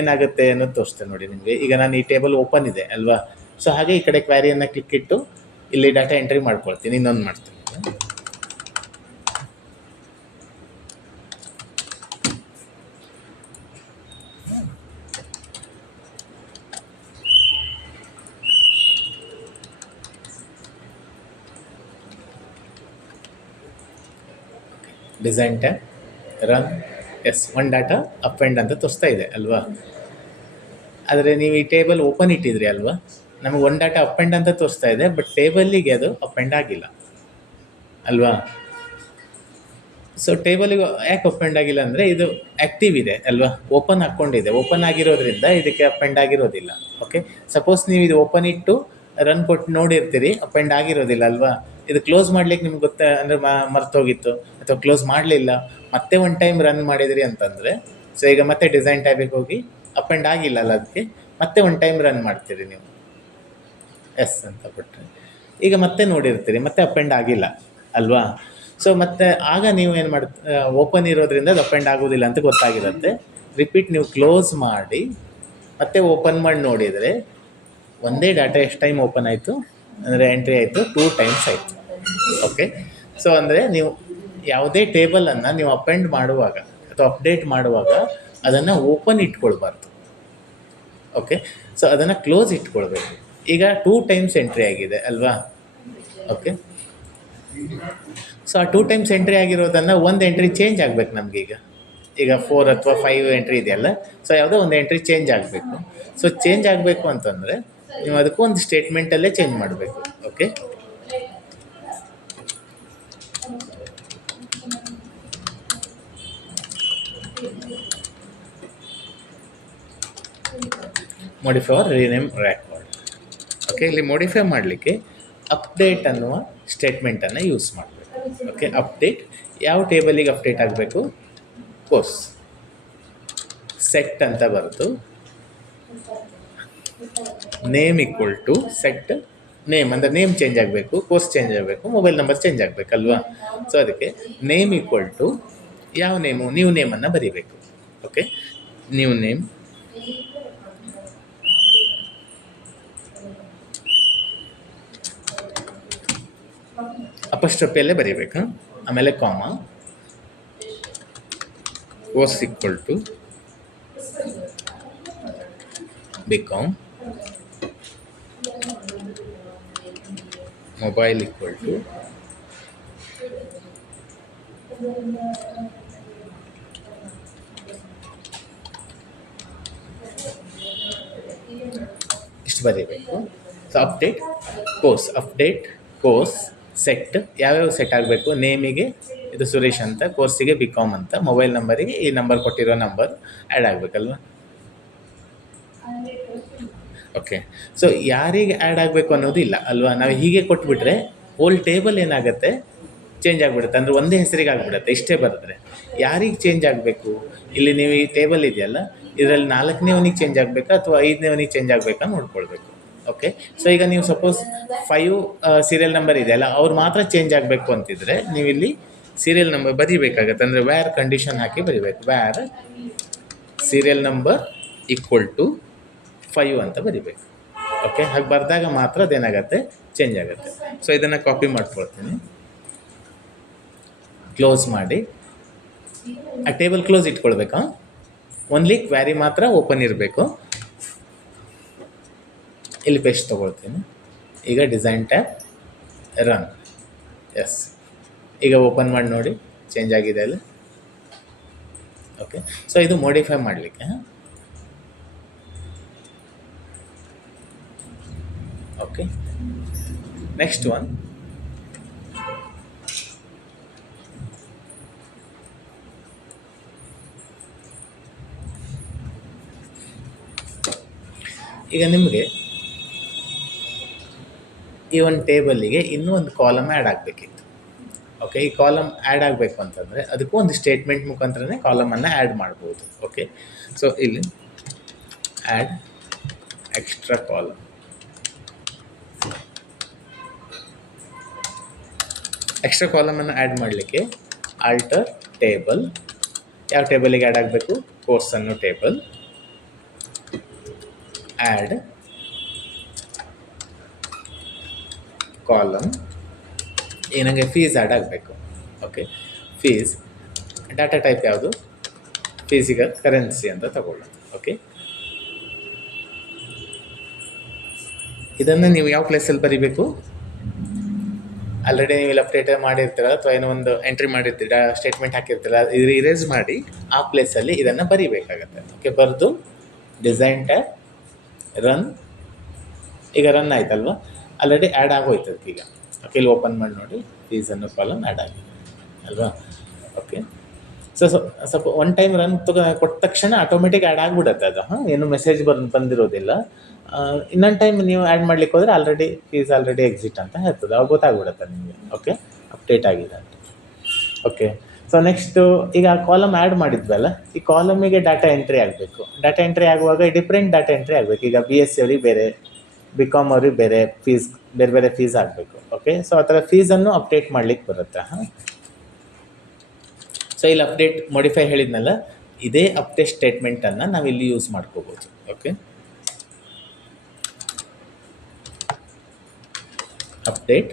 ಏನಾಗುತ್ತೆ ಅನ್ನೋದು ತೋರಿಸ್ತೇನೆ ನೋಡಿ ನಿಮಗೆ. ಈಗ ನಾನು ಈ ಟೇಬಲ್ ಓಪನ್ ಇದೆ ಅಲ್ವಾ? ಸೊ ಹಾಗೆ ಈ ಕಡೆ ಕ್ವಾರಿಯನ್ನು ಕ್ಲಿಕ್ ಇಟ್ಟು ಇಲ್ಲಿ ಡಾಟಾ ಎಂಟ್ರಿ ಮಾಡ್ಕೊಳ್ತೀನಿ. ಇನ್ನೊಂದು ಮಾಡ್ತೀನಿ. Design tab, run. ಎಸ್, ಒಂದು ಡಾಟಾ ಅಪ್ ಆ್ಯಂಡ್ ಅಂತ ತೋರಿಸ್ತಾ ಇದೆ ಅಲ್ವಾ? ಆದರೆ ನೀವು ಈ ಟೇಬಲ್ ಓಪನ್ ಇಟ್ಟಿದ್ರಿ ಅಲ್ವಾ? ನಮಗೆ ಒಂದು ಡಾಟಾ ಅಪ್ ಆ್ಯಂಡ್ ಅಂತ ತೋರಿಸ್ತಾ ಇದೆ, ಬಟ್ ಟೇಬಲ್ಲಿಗೆ ಅದು ಅಪ್ ಆ್ಯಂಡ್ ಆಗಿಲ್ಲ ಅಲ್ವಾ? ಸೊ ಟೇಬಲಿಗೆ ಯಾಕೆ ಅಪ್ ಆ್ಯಂಡ್ ಆಗಿಲ್ಲ ಅಂದರೆ ಇದು ಆ್ಯಕ್ಟಿವ್ ಇದೆ ಅಲ್ವಾ? ಓಪನ್ ಹಾಕ್ಕೊಂಡಿದೆ. ಓಪನ್ ಆಗಿರೋದ್ರಿಂದ ಇದಕ್ಕೆ ಅಪ್ ಆ್ಯಂಡ್ ಆಗಿರೋದಿಲ್ಲ. ಓಕೆ, ಸಪೋಸ್ ನೀವು ಇದು ಓಪನ್ ಇಟ್ಟು ರನ್ ಕೊಟ್ಟು ನೋಡಿರ್ತೀರಿ, ಅಪ್ ಆ್ಯಂಡ್ ಆಗಿರೋದಿಲ್ಲ ಅಲ್ವಾ? ಇದು ಕ್ಲೋಸ್ ಮಾಡ್ಲಿಕ್ಕೆ ನಿಮ್ಗೆ ಗೊತ್ತಾ ಅಂದರೆ ಮರ್ತೋಗಿತ್ತು ಅಥವಾ ಕ್ಲೋಸ್ ಮಾಡಲಿಲ್ಲ, ಮತ್ತೆ ಒಂದು ಟೈಮ್ ರನ್ ಮಾಡಿದ್ರಿ ಅಂತಂದರೆ, ಸೊ ಈಗ ಮತ್ತೆ ಡಿಸೈನ್ ಟ್ಯಾಬಿಗೆ ಹೋಗಿ ಅಪ್ ಆ್ಯಂಡ್ ಆಗಿಲ್ಲ ಅಲ್ಲ, ಅದಕ್ಕೆ ಮತ್ತೆ ಒಂದು ಟೈಮ್ ರನ್ ಮಾಡ್ತೀರಿ ನೀವು. ಎಸ್ ಅಂತ ಕೊಟ್ಟರೆ ಈಗ ಮತ್ತೆ ನೋಡಿರ್ತೀರಿ, ಮತ್ತೆ ಅಪ್ ಆ್ಯಂಡ್ ಆಗಿಲ್ಲ ಅಲ್ವಾ? ಸೊ ಮತ್ತೆ ಆಗ ನೀವು ಏನು ಓಪನ್ ಇರೋದ್ರಿಂದ ಅದು ಅಪ್ ಆ್ಯಂಡ್ ಆಗೋದಿಲ್ಲ ಅಂತ ಗೊತ್ತಾಗಿರುತ್ತೆ. ರಿಪೀಟ್ ನೀವು ಕ್ಲೋಸ್ ಮಾಡಿ ಮತ್ತೆ ಓಪನ್ ಮಾಡಿ ನೋಡಿದರೆ ಒಂದೇ ಡಾಟಾ ಎಷ್ಟು ಟೈಮ್ ಓಪನ್ ಆಯಿತು ಅಂದರೆ ಎಂಟ್ರಿ ಆಯಿತು? 2 ಟೈಮ್ಸ್ ಆಯಿತು. ಓಕೆ, ಸೊ ಅಂದರೆ ನೀವು ಯಾವುದೇ ಟೇಬಲನ್ನು ನೀವು ಅಪ್ ಆ್ಯಂಡ್ ಮಾಡುವಾಗ ಅಥವಾ ಅಪ್ಡೇಟ್ ಮಾಡುವಾಗ ಅದನ್ನು ಓಪನ್ ಇಟ್ಕೊಳ್ಬಾರ್ದು. ಓಕೆ, ಸೊ ಅದನ್ನು ಕ್ಲೋಸ್ ಇಟ್ಕೊಳ್ಬೇಕು. ಈಗ 2 ಟೈಮ್ಸ್ ಎಂಟ್ರಿ ಆಗಿದೆ ಅಲ್ವಾ? ಓಕೆ, ಸೊ ಆ 2 ಟೈಮ್ಸ್ ಎಂಟ್ರಿ ಆಗಿರೋದನ್ನು ಒಂದು ಎಂಟ್ರಿ ಚೇಂಜ್ ಆಗಬೇಕು ನಮಗೆ. ಈಗ 4 ಅಥವಾ 5 ಎಂಟ್ರಿ ಇದೆಯಲ್ಲ, ಸೊ ಯಾವುದೋ ಒಂದು ಎಂಟ್ರಿ ಚೇಂಜ್ ಆಗಬೇಕು. ಸೊ ಚೇಂಜ್ ಆಗಬೇಕು ಅಂತಂದರೆ ನೀವು ಅದಕ್ಕೂ ಒಂದು ಸ್ಟೇಟ್ಮೆಂಟಲ್ಲೇ ಚೇಂಜ್ ಮಾಡಬೇಕು. Okay, modify or rename record. Okay, ಇಲ್ಲಿ ಮಾಡಿಫೈ ಮಾಡಲಿಕ್ಕೆ ಅಪ್ಡೇಟ್ ಅನ್ನುವ ಸ್ಟೇಟ್ಮೆಂಟನ್ನು ಯೂಸ್ ಮಾಡಬೇಕು. ಓಕೆ, ಅಪ್ಡೇಟ್ ಯಾವ ಟೇಬಲಿಗೆ ಅಪ್ಡೇಟ್ ಆಗಬೇಕು? ಕೋರ್ಸ್ ಸೆಟ್ ಅಂತ ಬರೆದು name equal to set name, ಅಂದರೆ ನೇಮ್ ಚೇಂಜ್ ಆಗಬೇಕು, ಕೋರ್ಸ್ ಚೇಂಜ್ ಆಗಬೇಕು, ಮೊಬೈಲ್ ನಂಬರ್ ಚೇಂಜ್ ಆಗಬೇಕಲ್ವಾ? ಸೊ ಅದಕ್ಕೆ ನೇಮ್ ಈಕ್ವಲ್ ಟು ಯಾವ ನೇಮು? ನ್ಯೂ ನೇಮನ್ನು ಬರೀಬೇಕು. ಓಕೆ, ನ್ಯೂ ನೇಮ್, ಅಪಸ್ಟ್ರಫಿಯಲ್ಲೇ ಬರೀಬೇಕು. ಆಮೇಲೆ comma, course equal to BCom, mobile equal to ಇಷ್ಟು ಬರೀಬೇಕು. ಸೊ ಅಪ್ಡೇಟ್ ಕೋರ್ಸ್ ಸೆಟ್ ಯಾವ್ಯಾವ ಸೆಟ್ ಆಗಬೇಕು, ನೇಮಿಗೆ ಇದು ಸುರೇಶ್ ಅಂತ, ಕೋರ್ಸಿಗೆ BCom ಅಂತ, ಮೊಬೈಲ್ ನಂಬರಿಗೆ ಈ ನಂಬರ್ ಕೊಟ್ಟಿರೋ ನಂಬರ್ ಆ್ಯಡ್ ಆಗಬೇಕಲ್ವ. ಓಕೆ, ಸೊ ಯಾರಿಗೆ ಆ್ಯಡ್ ಆಗಬೇಕು ಅನ್ನೋದು ಇಲ್ಲ ಅಲ್ವಾ. ನಾವು ಹೀಗೆ ಕೊಟ್ಬಿಟ್ರೆ ಓಲ್ಡ್ ಟೇಬಲ್ ಏನಾಗುತ್ತೆ, ಚೇಂಜ್ ಆಗಿಬಿಡುತ್ತೆ. ಅಂದರೆ ಒಂದೇ ಹೆಸರಿಗೆ ಆಗಿಬಿಡುತ್ತೆ ಇಷ್ಟೇ ಬರೆದ್ರೆ. ಯಾರಿಗೆ ಚೇಂಜ್ ಆಗಬೇಕು, ಇಲ್ಲಿ ನೀವು ಈ ಟೇಬಲ್ ಇದೆಯಲ್ಲ, ಇದರಲ್ಲಿ 4ನೇವನಿಗೆ ಚೇಂಜ್ ಆಗಬೇಕಾ ಅಥವಾ 5ನೇವನಿಗೆ ಚೇಂಜ್ ಆಗಬೇಕಾ ನೋಡ್ಕೊಳ್ಬೇಕು. ಓಕೆ, ಸೊ ಈಗ ನೀವು ಸಪೋಸ್ 5 ಸೀರಿಯಲ್ ನಂಬರ್ ಇದೆಯಲ್ಲ, ಅವ್ರು ಮಾತ್ರ ಚೇಂಜ್ ಆಗಬೇಕು ಅಂತಿದ್ರೆ ನೀವಿಲ್ಲಿ ಸೀರಿಯಲ್ ನಂಬರ್ ಬರೀಬೇಕಾಗತ್ತೆ. ಅಂದರೆ ವ್ಯಾರ್ ಕಂಡೀಷನ್ ಹಾಕಿ ಬರೀಬೇಕು. Where serial number equal to 5 ಅಂತ ಬರಿಬೇಕು. ಓಕೆ, ಹಾಗೆ ಬರೆದಾಗ ಮಾತ್ರ ಅದೇನಾಗತ್ತೆ, ಚೇಂಜ್ ಆಗುತ್ತೆ. ಸೊ ಇದನ್ನು ಕಾಪಿ ಮಾಡ್ಕೊಳ್ತೀನಿ, ಕ್ಲೋಸ್ ಮಾಡಿ. ಆ ಟೇಬಲ್ ಕ್ಲೋಸ್ ಇಟ್ಕೊಳ್ಬೇಕಾ, ಓನ್ಲಿ ಕ್ವ್ಯಾರಿ ಮಾತ್ರ ಓಪನ್ ಇರಬೇಕು. ಇಲ್ಲಿ ಪೇಸ್ಟ್ ತೊಗೊಳ್ತೀನಿ. ಈಗ ಡಿಸೈನ್ ಟ್ಯಾಬ್, ರನ್. ಎಸ್, ಈಗ ಓಪನ್ ಮಾಡಿ ನೋಡಿ, ಚೇಂಜ್ ಆಗಿದೆ ಅಲ್ಲಿ. ಓಕೆ, ಸೊ ಇದು ಮಾಡಿಫೈ ಮಾಡಲಿಕ್ಕೆ. ಓಕೆ, ನೆಕ್ಸ್ಟ್ ಒನ್, ಈಗ ನಿಮಗೆ ಈ ಒಂದು ಟೇಬಲ್ಲಿಗೆ ಇನ್ನೂ ಒಂದು ಕಾಲಮ್ ಆ್ಯಡ್ ಆಗಬೇಕಿತ್ತು. ಓಕೆ, ಈ ಕಾಲಮ್ ಆ್ಯಡ್ ಆಗಬೇಕು ಅಂತಂದರೆ ಅದಕ್ಕೂ ಒಂದು ಸ್ಟೇಟ್ಮೆಂಟ್ ಮುಖಾಂತರನೇ ಕಾಲಮನ್ನು ಆ್ಯಡ್ ಮಾಡ್ಬೋದು. ಓಕೆ, ಸೊ ಇಲ್ಲಿ ಆ್ಯಡ್ ಎಕ್ಸ್ಟ್ರಾ ಕಾಲಮ್. ಎಕ್ಸ್ಟ್ರಾ ಕಾಲಮನ್ನು ಆ್ಯಡ್ ಮಾಡಲಿಕ್ಕೆ ಆಲ್ಟರ್ ಟೇಬಲ್. ಯಾವ ಟೇಬಲಿಗೆ ಆ್ಯಡ್ ಆಗಬೇಕು, ಕೋರ್ಸ್ ಅನ್ನೋ ಟೇಬಲ್. ಆ್ಯಡ್ ಕಾಲಮ್, ಏನಂಗೆ ಫೀಸ್ ಆ್ಯಡ್ ಆಗಬೇಕು. ಓಕೆ, ಫೀಸ್ ಡಾಟಾ ಟೈಪ್ ಯಾವುದು, ಫೀಸಿಗೆ ಕರೆನ್ಸಿ ಅಂತ ತಗೊಳ್ಳೋದು. ಓಕೆ, ಇದನ್ನು ನೀವು ಯಾವ ಪ್ಲೇಸಲ್ಲಿ ಬರೀಬೇಕು, ಆಲ್ರೆಡಿ ನೀವು ಇಲ್ಲಿ ಅಪ್ಡೇಟ್ ಮಾಡಿರ್ತೀರ ಅಥವಾ ಏನೋ ಒಂದು ಎಂಟ್ರಿ ಮಾಡಿರ್ತೀರ, ಸ್ಟೇಟ್ಮೆಂಟ್ ಹಾಕಿರ್ತೀರ, ಇದು ಇರೇಸ್ ಮಾಡಿ ಆ ಪ್ಲೇಸಲ್ಲಿ ಇದನ್ನು ಬರೀಬೇಕಾಗತ್ತೆ. ಓಕೆ, ಬರೆದು ಡಿಸೈನ್ ಟ್ಯಾಬ್, ರನ್. ಈಗ ರನ್ ಆಯ್ತಲ್ವ, ಆಲ್ರೆಡಿ ಆ್ಯಡ್ ಆಗೋಯ್ತದೆ ಈಗ. ಓಕೆ, ಇಲ್ಲಿ ಓಪನ್ ಮಾಡಿ ನೋಡಿ, ಫೀಸ್ ಅನ್ನೋ ಕಾಲಮ್ ಆ್ಯಡ್ ಆಗಿದೆ ಅಲ್ವಾ. ಓಕೆ, ಸೊ ಸ್ವಲ್ಪ ಒನ್ ಟೈಮ್ ರನ್ ಕೊಟ್ಟ ತಕ್ಷಣ ಆಟೋಮೆಟಿಕ್ ಆ್ಯಡ್ ಆಗಿಬಿಡುತ್ತೆ ಅದು. ಏನು ಮೆಸೇಜ್ ಬಂದಿರೋದಿಲ್ಲ. ಇನ್ನೊಂದು ಟೈಮ್ ನೀವು ಆ್ಯಡ್ ಮಾಡ್ಲಿಕ್ಕೆ ಹೋದರೆ ಆಲ್ರೆಡಿ ಫೀಸ್ ಆಲ್ರೆಡಿ ಎಕ್ಸಿಟ್ ಅಂತ ಹೇಳ್ತದೆ, ಅವಾಗ ಗೊತ್ತಾಗ್ಬಿಡುತ್ತೆ ನಿಮಗೆ. ಓಕೆ, ಅಪ್ಡೇಟ್ ಆಗಿದೆ ಅಂತ. ಓಕೆ, ಸೊ ನೆಕ್ಸ್ಟು ಈಗ ಕಾಲಮ್ ಆ್ಯಡ್ ಮಾಡಿದ್ವಲ್ಲ, ಈ ಕಾಲಮಿಗೆ ಡಾಟಾ ಎಂಟ್ರಿ ಆಗಬೇಕು. ಡಾಟಾ ಎಂಟ್ರಿ ಆಗುವಾಗ ಡಿಫ್ರೆಂಟ್ ಡಾಟಾ ಎಂಟ್ರಿ ಆಗಬೇಕು. ಈಗ BSc ಅವ್ರಿಗೆ ಬೇರೆ, BCom ಅವ್ರಿಗೆ ಬೇರೆ ಫೀಸ್, ಬೇರೆ ಬೇರೆ ಫೀಸ್ ಆಗಬೇಕು. ಓಕೆ, ಸೊ ಆ ಥರ ಫೀಸನ್ನು ಅಪ್ಡೇಟ್ ಮಾಡ್ಲಿಕ್ಕೆ ಬರುತ್ತೆ. ಸೊ ಇಲ್ಲಿ ಅಪ್ಡೇಟ್ ಮಾಡಿಫೈ ಹೇಳಿದ್ನಲ್ಲ, ಇದೇ ಅಪ್ಡೇಟ್ ಸ್ಟೇಟ್ಮೆಂಟನ್ನು ನಾವು ಇಲ್ಲಿ ಯೂಸ್ ಮಾಡ್ಕೋಬೋದು. ಓಕೆ, ಅಪ್ಡೇಟ್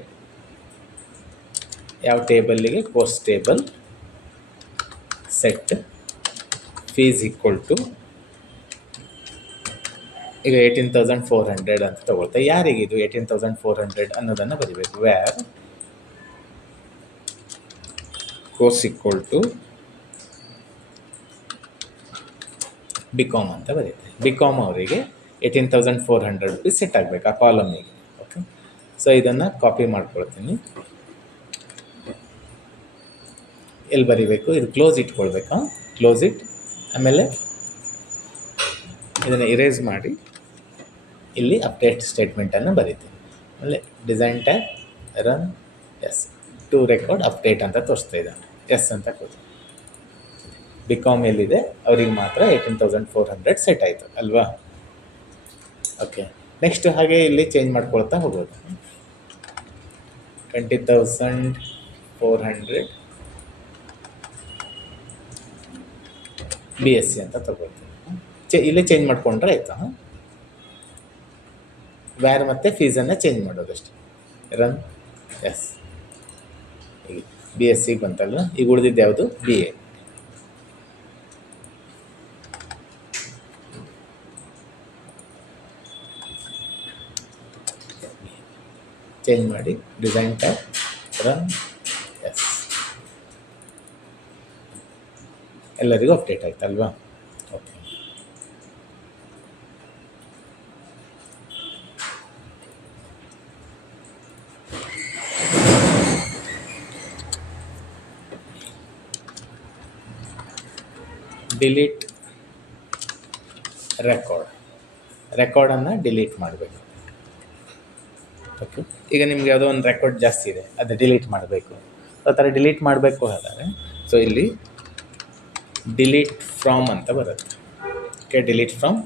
ಯಾವ ಟೇಬಲ್ಲಿಗೆ, course table, set fees equal to ಈಗ 18,400 ಅಂತ ತಗೊಳ್ತಾ, ಯಾರಿಗೆ ಇದು 18,400 ಅನ್ನೋದನ್ನು ಬರೀಬೇಕು. ವ್ಯಾರ್ ಕೋರ್ಸ್ ಈಕ್ವಲ್ ಟು BCom ಅಂತ ಬರೀತೆ. BCom ಅವರಿಗೆ 18,400 ರೂಪೀಸ್ ಸೆಟ್ ಆಗಬೇಕು ಆ ಕಾಲಮಿಗೆ. ಓಕೆ, ಸೊ ಇದನ್ನು ಕಾಪಿ ಮಾಡ್ಕೊಳ್ತೀನಿ. ಎಲ್ಲಿ ಬರೀಬೇಕು, ಇದು ಕ್ಲೋಸ್ ಇಟ್ಕೊಳ್ಬೇಕಾ, ಕ್ಲೋಸ್ ಇಟ್. ಆಮೇಲೆ ಇದನ್ನು ಇರೇಸ್ ಮಾಡಿ ಇಲ್ಲಿ ಅಪ್ಡೇಟ್ ಸ್ಟೇಟ್ಮೆಂಟನ್ನು ಬರೀತೀನಿ. ಆಮೇಲೆ design tab, run. Yes, two record update ಅಂತ ತೋರಿಸ್ತಾ ಇದ್ದಾನೆ. ಎಸ್ ಅಂತ ಕೊಡಿ. BCom ಎಲ್ಲಿದೆ ಅವ್ರಿಗೆ ಮಾತ್ರ 18,400 ಸೆಟ್ ಆಯಿತು ಅಲ್ವಾ. ಓಕೆ, ನೆಕ್ಸ್ಟ್ ಹಾಗೆ ಇಲ್ಲಿ ಚೇಂಜ್ ಮಾಡ್ಕೊಳ್ತಾ ಹೋಗೋದು. 20,400 BSc ಅಂತ ತಗೊಳ್ತೀನಿ. ಇಲ್ಲೇ ಚೇಂಜ್ ಮಾಡ್ಕೊಂಡ್ರೆ ಆಯಿತಾ. ವ್ಯಾರ್ ಮತ್ತು ಫೀಸನ್ನು ಚೇಂಜ್ ಮಾಡೋದಷ್ಟೇ. ರನ್. ಎಸ್, ಈಗ BSc ಬಂತಲ್ಲ. ಈಗ ಉಳಿದಿದ್ದು ಯಾವುದು, BA. ಚೇಂಜ್ ಮಾಡಿ ಡಿಸೈನ್ ಟ್ಯಾಬ್, ರನ್. ಎಸ್, ಎಲ್ಲರಿಗೂ ಅಪ್ಡೇಟ್ ಆಯ್ತಲ್ವಾ. ಓಕೆ, ಡಿಲೀಟ್ ರೆಕಾರ್ಡನ್ನು ಡಿಲೀಟ್ ಮಾಡಬೇಕು. ಓಕೆ, ಈಗ ನಿಮ್ಗೆ ಯಾವುದೋ ಒಂದು ರೆಕಾರ್ಡ್ ಜಾಸ್ತಿ ಇದೆ, ಅದು ಡಿಲೀಟ್ ಮಾಡಬೇಕು. ಆ ಥರ ಡಿಲೀಟ್ ಮಾಡಬೇಕು ಹಾಗಾದರೆ ಸೊ ಇಲ್ಲಿ ಡಿಲೀಟ್ ಫ್ರಾಮ್ ಅಂತ ಬರುತ್ತೆ. ಓಕೆ, ಡಿಲೀಟ್ ಫ್ರಾಮ್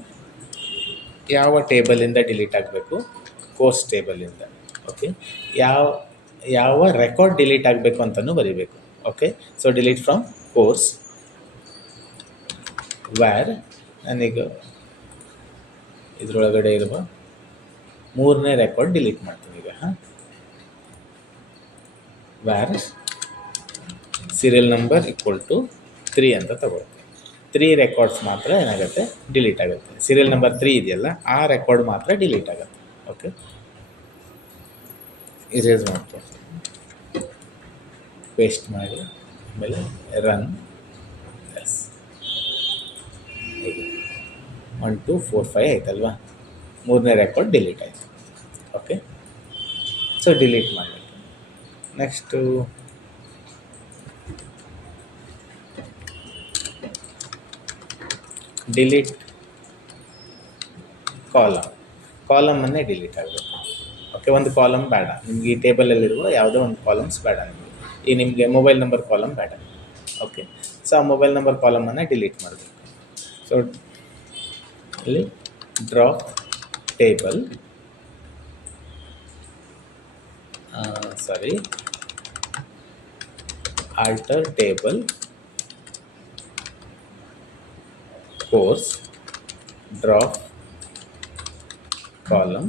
ಯಾವ ಟೇಬಲಿಂದ ಡಿಲೀಟ್ ಆಗಬೇಕು? ಕೋರ್ಸ್ ಟೇಬಲಿಂದ. ಓಕೆ, ಯಾವ ರೆಕಾರ್ಡ್ ಡಿಲೀಟ್ ಆಗಬೇಕು ಅಂತಲೂ ಬರೀಬೇಕು. Okay, so delete from course where ನಾನೀಗ ಇದರೊಳಗಡೆ ಇರುವ 3ನೇ ರೆಕಾರ್ಡ್ ಡಿಲೀಟ್ ಮಾಡ್ತೀನಿ ಈಗ. ವ್ಯಾರ್ ಸೀರಿಯಲ್ ನಂಬರ್ = 3 ಅಂತ ತಗೊಳ್ತೀನಿ. 3 ರೆಕಾರ್ಡ್ಸ್ ಮಾತ್ರ ಏನಾಗುತ್ತೆ? ಡಿಲೀಟ್ ಆಗುತ್ತೆ. ಸೀರಿಯಲ್ ನಂಬರ್ 3 ಇದೆಯಲ್ಲ, ಆ ರೆಕಾರ್ಡ್ ಮಾತ್ರ ಡಿಲೀಟ್ ಆಗುತ್ತೆ. ಓಕೆ, ಇರೇಸ್ ಮಾಡ್ತೀನಿ, ಪೇಸ್ಟ್ ಮಾಡಿ ಆಮೇಲೆ ರನ್. ಎಸ್, 1 2 4 5 ಆಯ್ತಲ್ವಾ? 3ನೇ ರೆಕಾರ್ಡ್ ಡಿಲೀಟ್ ಆಯಿತು. ಓಕೆ, ಸೊ ಡಿಲೀಟ್ ಮಾಡಬೇಕು. ನೆಕ್ಸ್ಟು ಡಿಲೀಟ್ ಕಾಲಮನ್ನೇ ಡಿಲೀಟ್ ಆಗಬೇಕು. ಓಕೆ, ಒಂದು ಕಾಲಮ್ ಬೇಡ ನಿಮಗೆ, ಈ ಟೇಬಲಲ್ಲಿರುವ ಯಾವುದೋ ಒಂದು ಕಾಲಮ್ಸ್ ಬೇಡ ನಿಮಗೆ. ಈ ನಿಮಗೆ ಮೊಬೈಲ್ ನಂಬರ್ ಕಾಲಮ್ ಬೇಡ. ಓಕೆ, ಸೊ ಆ ಮೊಬೈಲ್ ನಂಬರ್ ಕಾಲಮನ್ನು ಡಿಲೀಟ್ ಮಾಡಬೇಕು. ಸೊ ಇಲ್ಲಿ drop table alter table course drop column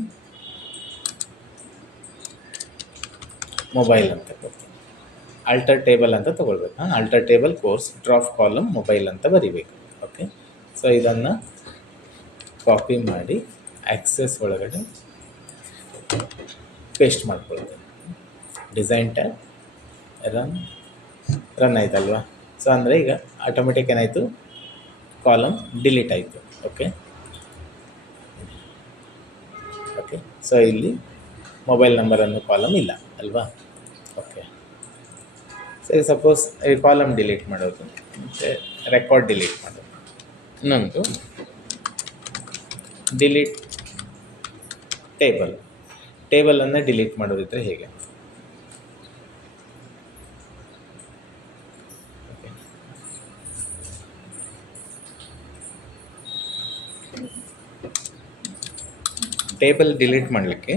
mobile ಅಂತ ಕೊಡ್ತೀನಿ. ಆಲ್ಟರ್ ಟೇಬಲ್ ಅಂತ ತೊಗೊಳ್ಬೇಕು. Alter table course drop column mobile ಅಂತ ಬರಿಬೇಕು. ಓಕೆ, ಸೊ ಇದನ್ನು ಕಾಪಿ ಮಾಡಿ ಆಕ್ಸೆಸ್ ಒಳಗಡೆ ಪೇಸ್ಟ್ ಮಾಡ್ಕೊಳ್ತೀನಿ. ಡಿಸೈನ್ ಟ್ಯಾಬ್, ರನ್ ಆಯ್ತಲ್ವಾ? ಸೊ ಅಂದರೆ ಈಗ ಆಟೋಮೆಟಿಕ್ ಏನಾಯಿತು? ಕಾಲಮ್ ಡಿಲೀಟ್ ಆಯಿತು. ಓಕೆ, ಸೊ ಇಲ್ಲಿ ಮೊಬೈಲ್ ನಂಬರ್ ಅನ್ನೋ ಕಾಲಮ್ ಇಲ್ಲ ಅಲ್ವಾ? ಓಕೆ, ಸರಿ, ಸಪೋಸ್ ಈ ಕಾಲಮ್ ಡಿಲೀಟ್ ಮಾಡೋದು ಮತ್ತು ರೆಕಾರ್ಡ್ ಡಿಲೀಟ್ ಮಾಡೋದು. ಇನ್ನೊಂದು ಡಿಲೀಟ್ ಟೇಬಲನ್ನು ಡಿಲೀಟ್ ಮಾಡೋದಿದ್ರೆ ಹೇಗೆ? ಟೇಬಲ್ ಡಿಲೀಟ್ ಮಾಡಲಿಕ್ಕೆ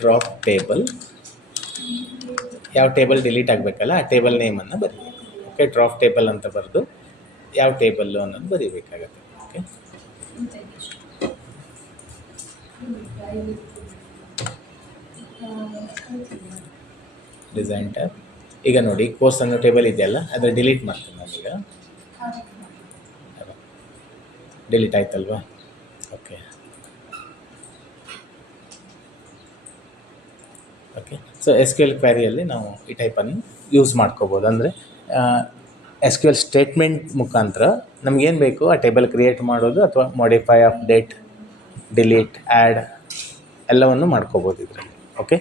ಡ್ರಾಪ್ ಟೇಬಲ್, ಯಾವ ಟೇಬಲ್ ಡಿಲೀಟ್ ಆಗಬೇಕಲ್ಲ ಆ ಟೇಬಲ್ ನೇಮನ್ನು ಬರೀಬೇಕು. ಓಕೆ, ಡ್ರಾಪ್ ಟೇಬಲ್ ಅಂತ ಬರೆದು ಯಾವ ಟೇಬಲ್ಲು ಅನ್ನೋದು ಬರೀಬೇಕಾಗತ್ತೆ. Okay, design tab. ಈಗ ನೋಡಿ, ಕೋರ್ಸ್ ಅನ್ನೋ ಟೇಬಲ್ ಇದೆಯಲ್ಲ, ಅದರ ಡಿಲೀಟ್ ಮಾಡ್ತೀನಿ ನಾನೀಗ. ಡಿಲೀಟ್ ಆಯ್ತಲ್ವಾ? ಓಕೆ, ಸೊ SQL ಕ್ವ್ಯಾರಿಯಲ್ಲಿ ನಾವು ಈ ಟೈಪನ್ನು ಯೂಸ್ ಮಾಡ್ಕೋಬೋದು. ಅಂದರೆ SQL ಸ್ಟೇಟ್ಮೆಂಟ್ ಮುಖಾಂತರ ನಮಗೇನು ಬೇಕು ಆ ಟೇಬಲ್ ಕ್ರಿಯೇಟ್ ಮಾಡೋದು ಅಥವಾ ಮಾಡಿಫೈ, ಅಪ್ಡೇಟ್, ಡಿಲೀಟ್, ಆ್ಯಡ್ ಎಲ್ಲವನ್ನು ಮಾಡ್ಕೋಬೋದು ಇದರಲ್ಲಿ. ಓಕೆ.